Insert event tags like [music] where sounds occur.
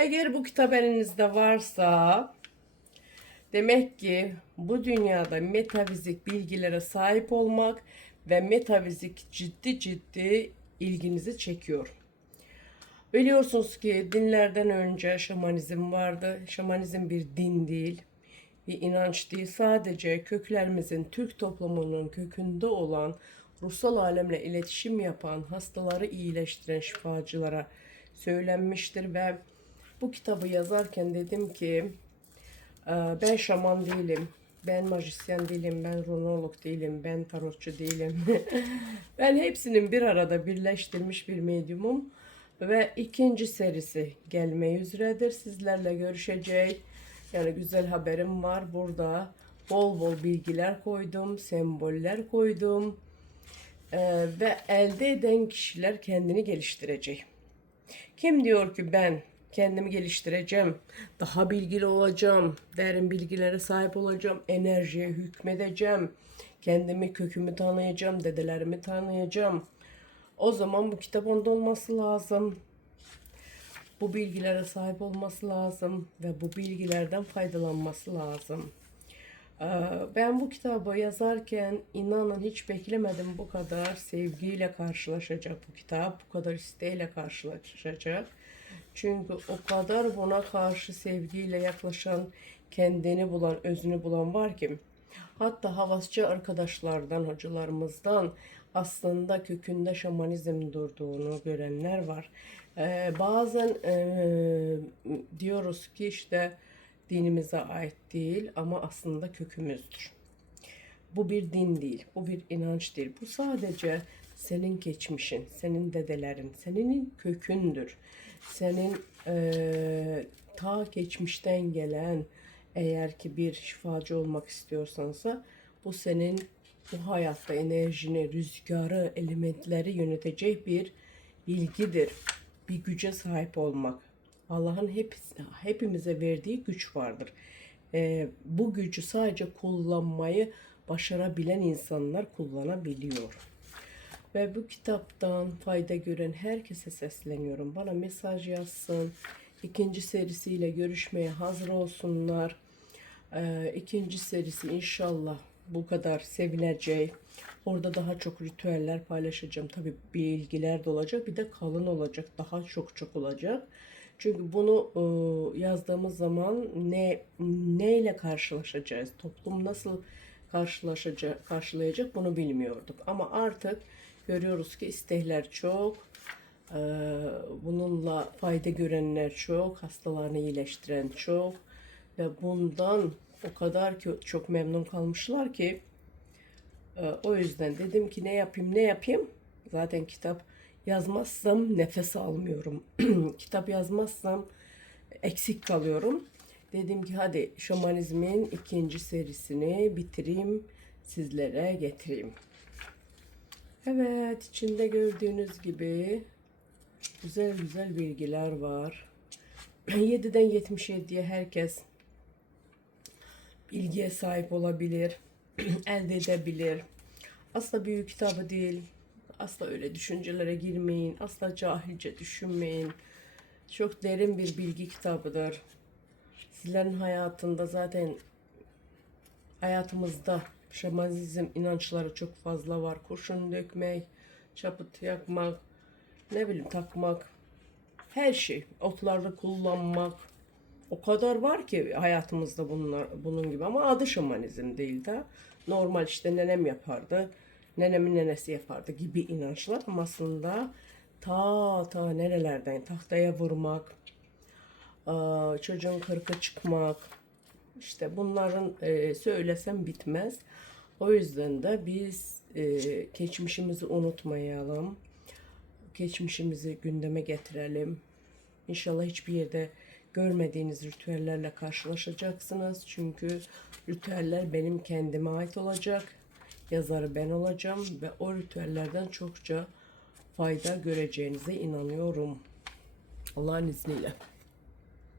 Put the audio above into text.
Eğer bu kitap elinizde varsa demek ki bu dünyada metafizik bilgilere sahip olmak ve metafizik ciddi ciddi ilginizi çekiyor. Biliyorsunuz ki dinlerden önce şamanizm vardı. Şamanizm bir din değil, bir inanç değil. Sadece köklerimizin Türk toplumunun kökünde olan ruhsal alemle iletişim yapan, hastaları iyileştiren şifacılara söylenmiştir ve bu kitabı yazarken dedim ki "Ee, ben şaman değilim, ben majisyen değilim, ben runolog değilim, ben tarotçu değilim. [laughs] ben hepsinin bir arada birleştirmiş bir medyumum ve ikinci serisi gelmeye üzeredir. Sizlerle görüşecek. Yani güzel haberim var. Burada bol bol bilgiler koydum, semboller koydum. Ee, ve elde eden kişiler kendini geliştirecek. Kim diyor ki ben kendimi geliştireceğim, daha bilgili olacağım, derin bilgilere sahip olacağım, enerjiye hükmedeceğim, kendimi kökümü tanıyacağım, dedelerimi tanıyacağım. O zaman bu kitap onda olması lazım. Bu bilgilere sahip olması lazım ve bu bilgilerden faydalanması lazım. Ee, Ben bu kitabı yazarken inanın hiç beklemedim bu kadar sevgiyle karşılaşacak bu kitap, bu kadar isteğiyle karşılaşacak. Çünkü o kadar buna karşı sevgiyle yaklaşan, kendini bulan, özünü bulan var ki. Hatta havasçı arkadaşlardan, hocalarımızdan aslında kökünde şamanizm durduğunu görenler var. Ee, bazen ee, diyoruz ki işte dinimize ait değil ama aslında kökümüzdür. Bu bir din değil, bu bir inanç değil. Bu sadece senin geçmişin, senin dedelerin, senin kökündür. Senin eee, ta geçmişten gelen eğer ki bir şifacı olmak istiyorsansa bu senin bu hayatta enerjini, rüzgarı, elementleri yönetecek bir bilgidir. Bir güce sahip olmak. Allah'ın hep, hepimize verdiği güç vardır. Ee, bu gücü sadece kullanmayı başarabilen insanlar kullanabiliyor. Ve bu kitaptan fayda gören herkese sesleniyorum. Bana mesaj yazsın. İkinci serisiyle görüşmeye hazır olsunlar. Ee, ikinci serisi inşallah bu kadar sevilecek. Orada daha çok ritüeller paylaşacağım. Tabii bilgiler de olacak. Bir de kalın olacak. Daha çok çok olacak. Çünkü bunu e, yazdığımız zaman ne neyle karşılaşacağız? Toplum nasıl karşılaşacak, karşılayacak bunu bilmiyorduk. Ama artık görüyoruz ki istekler çok. Ee, bununla fayda görenler çok, hastalarını iyileştiren çok ve bundan o kadar kö- çok memnun kalmışlar ki e, o yüzden dedim ki ne yapayım ne yapayım? Zaten kitap yazmazsam nefes almıyorum. [clears throat] Kitap yazmazsam eksik kalıyorum. Dedim ki hadi şamanizmin ikinci serisini bitireyim sizlere getireyim evet içinde gördüğünüz gibi güzel güzel bilgiler var [clears throat] 7'den 77'ye herkes bilgiye sahip olabilir, [clears throat] elde edebilir. Asla büyük kitabı değil. Asla öyle düşüncelere girmeyin. Asla cahilce düşünmeyin. Çok derin bir bilgi kitabıdır. Sizlerin hayatında zaten hayatımızda şamanizm inançları çok fazla var. Kurşun dökmek, çapıt yakmak, ne bileyim takmak, her şey. Otlarda kullanmak, o kadar var ki hayatımızda bunlar bunun gibi ama adı şamanizm değil de normal işte nenem yapardı nenemin nenesi yapardı gibi inançlar ama aslında ta ta nerelerden tahtaya vurmak çocuğun kırka çıkmak işte bunların e, söylesem bitmez o yüzden de biz e, geçmişimizi unutmayalım geçmişimizi gündeme getirelim İnşallah hiçbir yerde görmediğiniz ritüellerle karşılaşacaksınız. Çünkü ritüeller benim kendime ait olacak. Yazarı ben olacağım ve o ritüellerden çokça fayda göreceğinize inanıyorum. Allah'ın izniyle.